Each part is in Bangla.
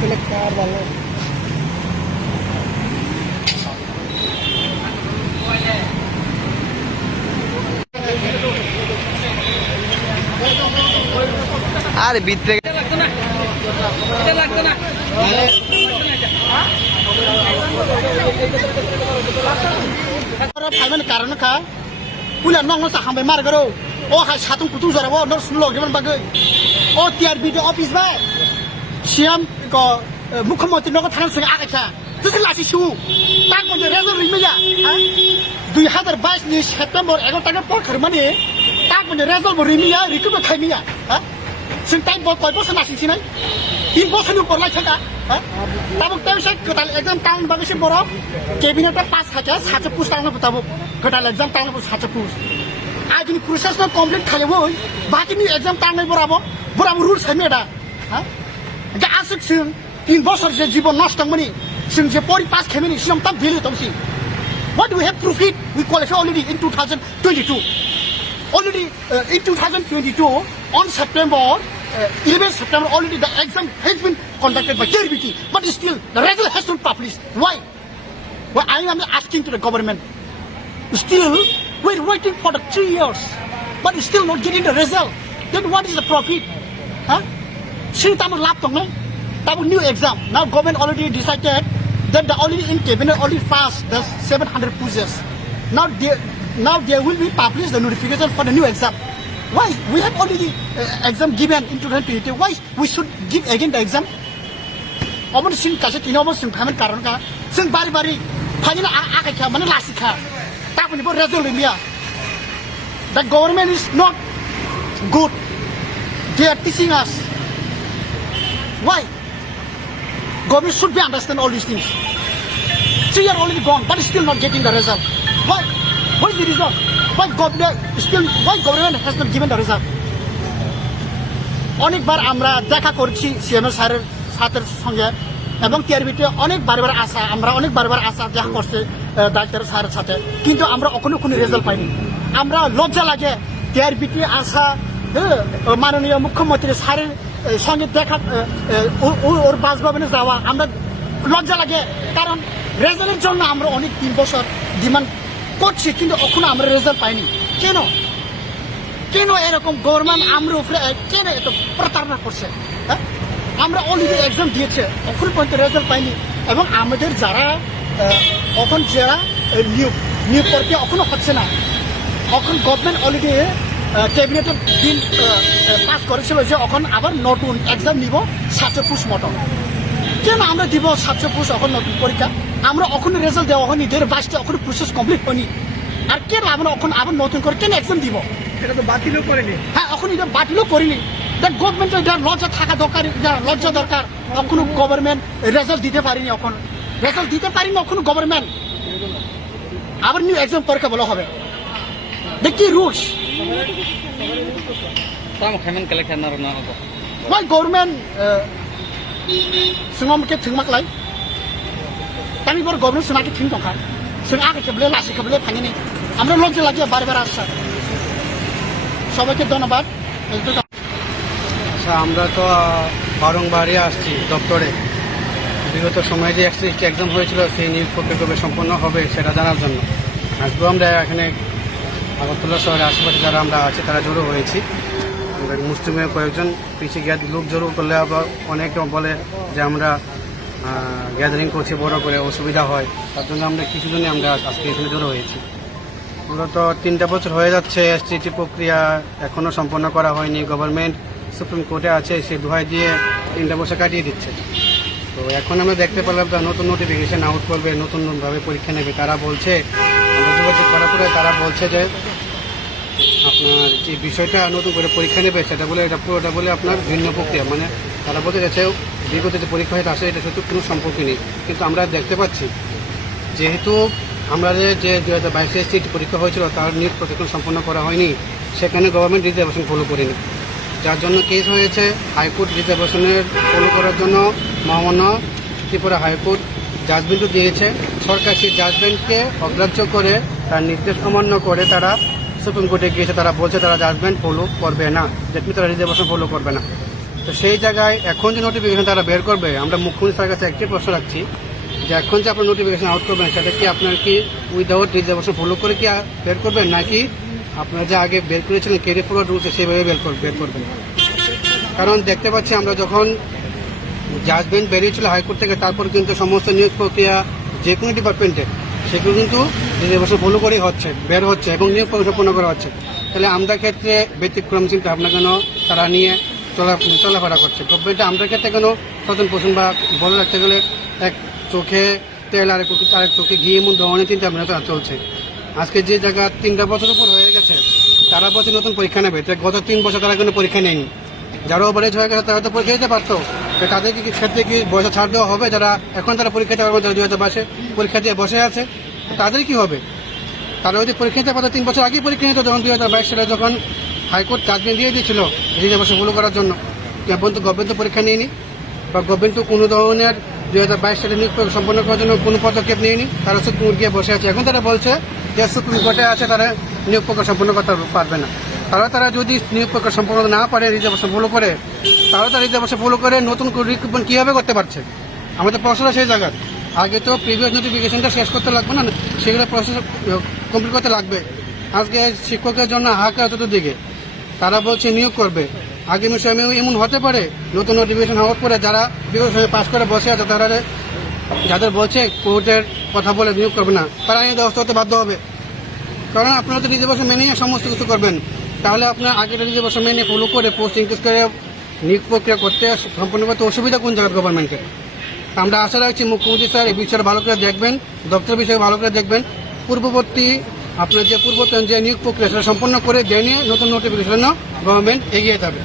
পেলে কার ভালো আর বিত থেকে লাগতো না এটা লাগতো না ফাইমেন কারণ খা পুলা নং সাহামবাই মার গরো ও খাই সাতুম কুতুম জরাবো নর শুনলো গেমন বাগৈ ও টিআরবি অফিস বাই সিএম মুখ্যমন্ত্রী নগর থানার সঙ্গে আগেছা তুই লাসি শু তার মধ্যে রেজর রিমেজা দুই হাজার বাইশ নি সেপ্টেম্বর এগারো টাকার পর করে মানে তার মধ্যে রেজর রিমিয়া রিকুমে খাইমিয়া হ্যাঁ সিন টাইম বল কয় বছর লাসি সিনাই তিন বছর উপর লাই থাকা হ্যাঁ তাবুক তাই সে কোটাল একজন টাউন বাগেছে বড় কেবিনেটে পাঁচ থাকে সাথে পুষ টাউন তাবুক কোটাল একজন টাউন সাথে পুষ আর যদি প্রশাসন কমপ্লিট খাইব বাকি এক্সাম টাউন বরাবো বরাবো রুলস হ্যাঁ आसुक्सिम तिन वर्ष जे जीवन नष्ट पनि the जे परि पास खेमे नि have तक भेल्यु तौसिम What we have proved we qualify already in 2022. Already uh, in 2022, on September, uh, 11 September, already the exam has been conducted by KRBT, but still the result has not published. Why? Well, I am asking to the government. Still, we're waiting for the three years, but still not getting the result. Then what is the profit? Huh? সেই tamang laptop no tamang new exam now government already decided that the only in cabinet only pass the 700 quizzes now they now they will be published the notification for the new exam why we have already uh, exam given in 2020 why we should give again the exam Aman Singh कासे किन अमन सिंह खामन कारण का जों बारि बारि फाइनल आखै खा माने लासिखा तापनिबो रेजल्ट लिया the government is not good they are teaching us Why? Government should be understand all these things. Three years already gone, but still not getting the result. Why? What is the result? Why government still why government has not given the result? অনেকবার আমরা দেখা করছি সিএমএ স্যারের সাথের সঙ্গে এবং টিআরবিতে অনেক বারবার আসা আমরা অনেক বারবার আসা দেখা করছে ডাক্তার স্যারের সাথে কিন্তু আমরা ওখানে কোনো রেজাল্ট পাইনি আমরা লজ্জা লাগে টিআরবিতে আসা হ্যাঁ, মাননীয় মুখ্যমন্ত্রী স্যারের সঙ্গে দেখা ওর বাসভবনে যাওয়া, আমরা লজ্জা লাগে, কারণ রেজাল্টের জন্য আমরা অনেক তিন বছর ডিমান্ড করছি, কিন্তু এখনও আমরা রেজাল্ট পাইনি। কেন? কেন এরকম গভর্নমেন্ট আমরা উপরে কেন এত প্রতারণা করছে? হ্যাঁ? আমরা অলরেডি এক্সাম দিয়েছে এখন পর্যন্ত রেজাল্ট পাইনি, এবং আমাদের যারা এখন যারা নিয়োগ নিয়োগ করতে এখনও হচ্ছে না। এখন গভর্নমেন্ট অলরেডি ক্যাবিনেটের বিল পাস করেছিল যে এখন আবার নতুন এক্সাম নিব সাতশো পুষ মটন কেন আমরা দিব সাতশো পুষ এখন নতুন পরীক্ষা? আমরা এখন রেজাল্ট দেওয়া হয়নি দেড় বাইশটা এখন প্রসেস কমপ্লিট হয়নি। আর কেন আমরা এখন আবার নতুন করে কেন এক্সাম দিব? এটা তো বাতিলও করেনি। হ্যাঁ এখন এটা বাতিলও করিনি। দেখ গভর্নমেন্টের এটা লজ্জা থাকা দরকার এটা লজ্জা দরকার এখনও গভর্নমেন্ট রেজাল্ট দিতে পারিনি এখন। রেজাল্ট দিতে পারিনি এখনও গভর্নমেন্ট আবার নিউ এক্সাম পরীক্ষা বলা হবে। দেখ কি রুলস তামি বড় গভর্নমেন্ট দরকার আগে লাসি আমরা লাগিয়ে বারবার আসছে সবাইকে ধন্যবাদ আচ্ছা আমরা তো বারংবারই আসছি দপ্তরে বিগত সময়ে যে এক্সাম হয়েছিল সেই নিয়োগ প্রক্রিয়া কবে সম্পন্ন হবে সেটা জানার জন্য। আজকেও আমরা এখানে আগরতলা শহরের আশেপাশে যারা আমরা আছি, তারা জড়ো হয়েছি। মুসলিমের কয়েকজন পিছিয়ে গিয়ে লোক জড়ো করলে আবার অনেকে বলে যে আমরা গ্যাদারিং করছি, বড় করে অসুবিধা হয়। তার জন্য আমরা কিছুজনই আমরা আজকে এখানে জড়ো হয়েছি। মূলত তিনটা বছর হয়ে যাচ্ছে এসটিটি প্রক্রিয়া এখনও সম্পন্ন করা হয়নি। গভর্নমেন্ট সুপ্রিম কোর্টে আছে সে দোহাই দিয়ে তিনটা বছর কাটিয়ে দিচ্ছে। তো এখন আমরা দেখতে পেলাম তারা নতুন নোটিফিকেশন আউট করবে, নতুনভাবে পরীক্ষা নেবে। তারা বলছে যোগাযোগ করার পরে তারা বলছে যে যে বিষয়টা নতুন করে পরীক্ষা নেবে, সেটা বলে এটা পুরোটা বলে আপনার ভিন্ন প্রক্রিয়া। মানে তারা বলতে যাচ্ছে বিগত যে পরীক্ষা হয়তো আসে এটা সাথে কোনো সম্পর্ক নেই। কিন্তু আমরা দেখতে পাচ্ছি, যেহেতু আমরা যে যে দু হাজার বাইশে সিট পরীক্ষা হয়েছিল, তার নিয়োগ প্রশিক্ষণ সম্পন্ন করা হয়নি, সেখানে গভর্নমেন্ট রিজার্ভেশন ফলো করেনি। যার জন্য কেস হয়েছে, হাইকোর্ট রিজার্ভেশনের ফলো করার জন্য মহামান্য ত্রিপুরা হাইকোর্ট জাজমেন্টও দিয়েছে। সরকার সেই জাজমেন্টকে অগ্রাহ্য করে, তার নির্দেশ অমান্য করে তারা সুপ্রিম কোর্টে গিয়েছে, তারা বলছে তারা জাজমেন্ট ফলো করবে না। যেটি তারা রিজার্ভেশন ফলো করবে না। তো সেই জায়গায় এখন যে নোটিফিকেশন তারা বের করবে, আমরা মুখ্যমন্ত্রী স্যারের কাছে একটি প্রশ্ন রাখছি যে এখন যে আপনার নোটিফিকেশন আউট করবেন, সেটা কি আপনার কি উইদাউট রিজার্ভেশন ফলো করে কি বের করবেন? নাকি আপনারা যে আগে বের করেছিলেন ক্যারি ফরওয়ার্ড রুলস সেভাবে বের কর- বের করবেন? কারণ দেখতে পাচ্ছি আমরা যখন জাজমেন্ট বেরিয়েছিল হাইকোর্ট থেকে, তারপর কিন্তু সমস্ত নিয়োগ প্রক্রিয়া যে কোনো ডিপার্টমেন্টে সেগুলো কিন্তু রিজার্ভেশন ফলো করেই হচ্ছে, বের হচ্ছে এবং নিয়োগ সম্পন্ন করা হচ্ছে। তাহলে আমরা ক্ষেত্রে ব্যতিক্রম চিন্তা ভাবনা কেন তারা নিয়ে চলা চলাফেরা করছে? গভর্নমেন্টে আমরা ক্ষেত্রে কেন স্বজন পোষণ বা বলে রাখতে গেলে এক চোখে তেল আর এক- আরেক চোখে ঘি এমন ধরনের চিন্তা ভাবনা তারা চলছে। আজকে যে জায়গা তিনটা বছর উপর হয়ে গেছে, তারা বলছে নতুন পরীক্ষা নেবে। গত তিন বছর তারা কোনো পরীক্ষা নেয়নি। যারা ওভারেজ হয়ে গেছে তারা তো পরীক্ষা দিতে পারতো। তাদেরকে কি ক্ষেত্রে কি বয়সে ছাড় দেওয়া হবে? যারা এখন তারা পরীক্ষা যারা দুই হাজার বাইশে পরীক্ষা দিয়ে বসে আছে, তাদের কি হবে? তারা যদি পরীক্ষা দিতে পারতো, তিন বছর আগেই পরীক্ষা নিত যখন দুই হাজার বাইশ সালে যখন হাইকোর্ট জাজমেন্ট দিয়ে দিয়েছিল রিজার্ভেশন ফলো করার জন্য। এখন তো গভর্নমেন্ট তো পরীক্ষা নিয়নি বা গভর্নমেন্ট তো কোনো ধরনের দুই হাজার বাইশ সালে নিয়োগ সম্পন্ন করার জন্য কোনো পদক্ষেপ নিয়নি। তারা সুপ্রিম গিয়ে বসে আছে। এখন তারা বলছে যে সুপ্রিম কোর্টে আছে, তারা নিয়োগ প্রক্রিয়া সম্পন্ন করতে পারবে না। তারা তারা যদি নিয়োগ সম্পন্ন না পারে রিজার্ভেশন ফলো করে তারা রিজার্ভেশন ফলো করে নতুন রিক্রুটমেন্ট কীভাবে করতে পারছে? আমাদের প্রশ্নটা সেই জায়গার। আগে তো প্রিভিয়াস নোটিফিকেশনটা শেষ করতে লাগবে না, সেগুলো প্রসেস কমপ্লিট করতে লাগবে। আজকে শিক্ষকের জন্য হাহাকার দিকে তারা বলছে, নিয়োগ করবে। আগামী সময় এমন হতে পারে, নতুন নোটিফিকেশন হওয়ার পরে যারা বিগত সময় পাশ করে বসে আছে, তারা যাদের বলছে কোর্টের কথা বলে নিয়োগ করবে না, তারা এই ব্যবস্থা হতে বাধ্য হবে। কারণ আপনারা তো রিজার্ভেশন মেনেই সমস্ত কিছু করবেন। তাহলে আপনার আগের রিজার্ভেশন মেনে ফলো করে পোস্ট ইনক্রিজ করে নিয়োগ প্রক্রিয়া করতে সম্পন্ন করতে অসুবিধা কোন জায়গার গভর্নমেন্টকে আমরা আশা রাখছি মুখ্যমন্ত্রী স্যার এই বিষয়ে ভালো করে দেখবেন, দপ্তরের বিষয়ে ভালো করে দেখবেন। পূর্ববর্তী আপনার যে পূর্বতন যে নিয়োগ প্রক্রিয়া সেটা সম্পন্ন করে দিয়ে নিয়ে নতুন নোটিফিকেশন গভর্নমেন্ট এগিয়ে যাবে।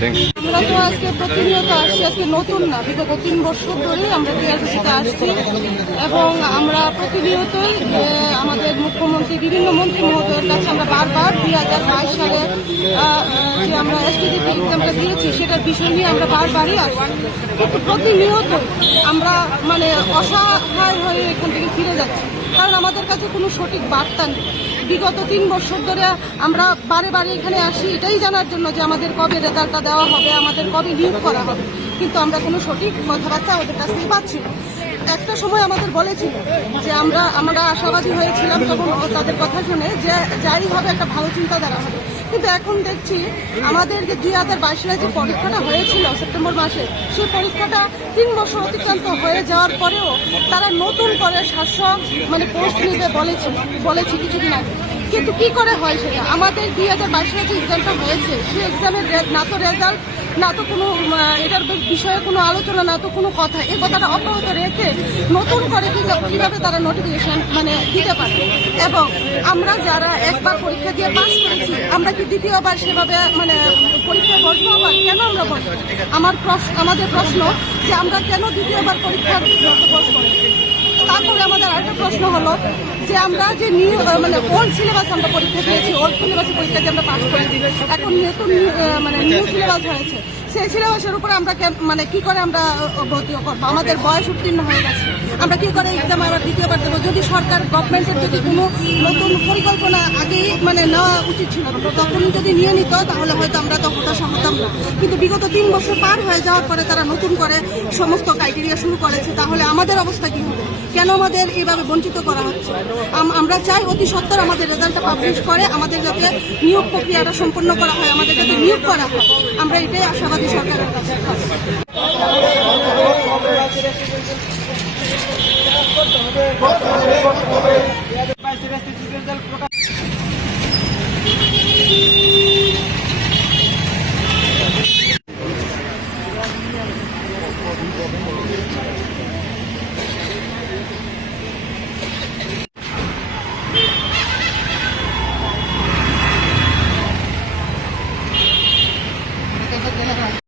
আমরা তো আজকে প্রতিনিয়ত আসছি, আজকে নতুন না, বিগত তিন বছর ধরেই আমরা টিআরসিতে আসছি এবং আমরা প্রতিনিয়তই আমাদের মুখ্যমন্ত্রী, বিভিন্ন মন্ত্রী মহোদয়ের কাছে আমরা বারবার দুই হাজার বাইশ সালে যে আমরা এসপিডিপি এক্সামটা দিয়েছি, সেটার বিষয় নিয়ে আমরা বারবারই আসছি। কিন্তু প্রতিনিয়ত আমরা মানে অসহায় হয়ে এখান থেকে ফিরে যাচ্ছি। কারণ আমাদের কাছে কোনো সঠিক বার্তা নেই। বিগত তিন বছর ধরে আমরা বারে বারে এখানে আসি, এটাই জানার জন্য যে আমাদের কবে রেজাল্টটা দেওয়া হবে, আমাদের কবে নিয়োগ করা হবে। কিন্তু আমরা কোনো সঠিক কথাবার্তা ওদের কাছ থেকে পাচ্ছি না। একটা সময় আমাদের বলেছিল যে আমরা আমরা আশাবাদী হয়েছিলাম তখন তাদের কথা শুনে যে যাই হবে একটা ভালো চিন্তাধারা হবে। কিন্তু এখন দেখছি আমাদের যে দুই হাজার বাইশ সালে যে পরীক্ষাটা হয়েছিল সেপ্টেম্বর মাসে, সেই পরীক্ষাটা তিন বছর অতিক্রান্ত হয়ে যাওয়ার পরেও তারা নতুন করে সাতশো মানে পোস্ট নিবে বলেছিল বলেছে কিছুদিন আগে। কিন্তু কি করে হয় সেটা? আমাদের দুই হাজার বাইশ সালে যে এক্সামটা হয়েছে, সেই এক্সামের না তো রেজাল্ট না তো কোনো এটার বিষয়ে কোনো আলোচনা, না তো কোনো কথা, এই কথাটা অব্যাহত রেখে নতুন করে কীভাবে তারা নোটিফিকেশন মানে দিতে পারে? এবং আমরা যারা একবার পরীক্ষা দিয়ে পাস করেছি, আমরা কি দ্বিতীয়বার সেভাবে মানে পরীক্ষায় বসবো আবার? কেন আমরা বসবো? আমার প্রশ্ন আমাদের প্রশ্ন যে আমরা কেন দ্বিতীয়বার পরীক্ষা বসবো? তারপরে আমাদের আরেকটা প্রশ্ন হলো যে আমরা যে নিউ মানে ওল্ড সিলেবাস আমরা পরীক্ষা দিয়েছি ওল্ড সিলেবাসে পরীক্ষা দিয়ে আমরা পাস করেছি। এখন নতুন মানে নিউ সিলেবাস হয়েছে। সেই সিলেবাসের উপরে আমরা মানে কি করে আমরা ভর্তি করব? আমাদের বয়স উত্তীর্ণ হয়ে গেছে। আমরা কি করে এক্সাম আবার দ্বিতীয়বার দেবো? যদি সরকার গভর্নমেন্টের যদি কোনো নতুন পরিকল্পনা আগেই মানে নেওয়া উচিত ছিল তখনই যদি নিয়ে নিত, তাহলে হয়তো আমরা তো হতাশা হতাম না। কিন্তু বিগত তিন বছর পার হয়ে যাওয়ার পরে তারা নতুন করে সমস্ত ক্রাইটেরিয়া শুরু করেছে, তাহলে আমাদের অবস্থা কি হবে? কেন আমাদের এইভাবে বঞ্চিত করা হচ্ছে? আমরা চাই অতি সত্তর আমাদের রেজাল্টটা পাবলিশ করে, আমাদের যাতে নিয়োগ প্রক্রিয়াটা সম্পন্ন করা হয়, আমাদের যাতে নিয়োগ করা হয়। আমরা এটাই আশাবাদী সরকারের কাছে